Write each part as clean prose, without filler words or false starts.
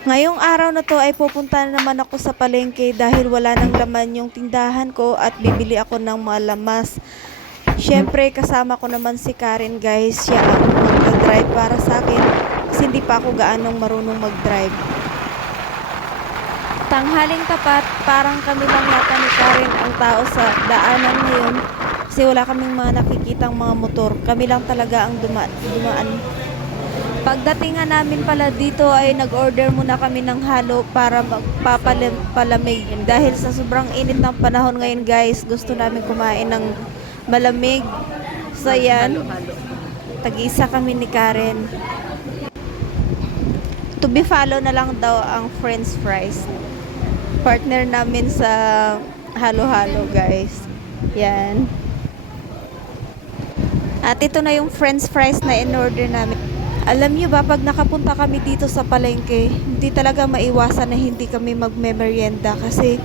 Ngayong araw na 'to ay pupunta naman ako sa palengke dahil wala ng laman yung tindahan ko at bibili ako ng mga lamas. Siyempre kasama ko naman si Karen guys, siya ang magdadrive para sa akin kasi hindi pa ako gaanong marunong mag-drive. Tanghaling tapat, parang kami lang yata ni Karen ang tao sa daanan ngayon kasi wala kaming mga nakikitang mga motor. Kami lang talaga ang dumaan. Pagdating nga namin pala dito ay nag-order muna kami ng halo para magpapalamig. Dahil sa sobrang init ng panahon ngayon guys, gusto namin kumain ng malamig. So yan, tag-isa kami ni Karen. To be follow na lang daw ang french fries. Partner namin sa halo-halo guys. Yan. At ito na yung french fries na in-order namin. Alam niyo ba, pag nakapunta kami dito sa palengke, hindi talaga maiwasan na hindi kami magme-merienda kasi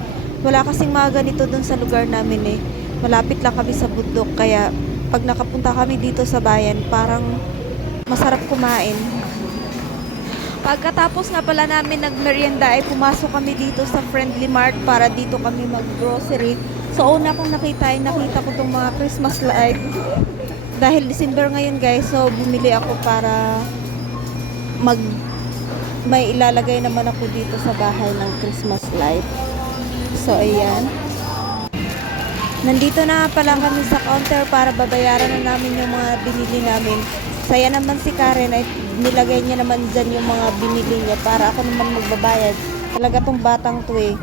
wala kasing mga ganito dun sa lugar namin eh. Malapit lang kami sa bundok kaya pag nakapunta kami dito sa bayan, parang masarap kumain. Pagkatapos nga pala namin nagmerienda ay pumasok kami dito sa Friendly Mart para dito kami mag-grocery. So una kong nakita ko tong mga Christmas light. Dahil December ngayon guys, so bumili ako para may ilalagay naman ako dito sa bahay ng Christmas light. So ayan. Nandito na pala kami sa counter para babayaran na namin yung mga binili namin. Saya naman si Karen ay nilagay niya naman dyan yung mga binili niya para ako naman magbabayad. Talaga tong batang to eh.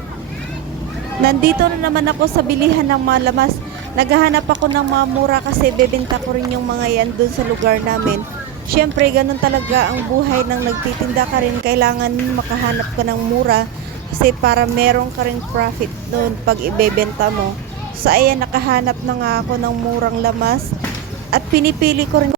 Nandito na naman ako sa bilihan ng mga lamas. Naghahanap ako ng mga mura kasi bebenta ko rin yung mga yan dun sa lugar namin. Siyempre, ganun talaga ang buhay ng nagtitinda ka rin. Kailangan makahanap ka ng mura kasi para meron ka rin profit doon pag ibebenta mo. So, ayan, nakahanap na nga ako ng murang lamas at pinipili ko rin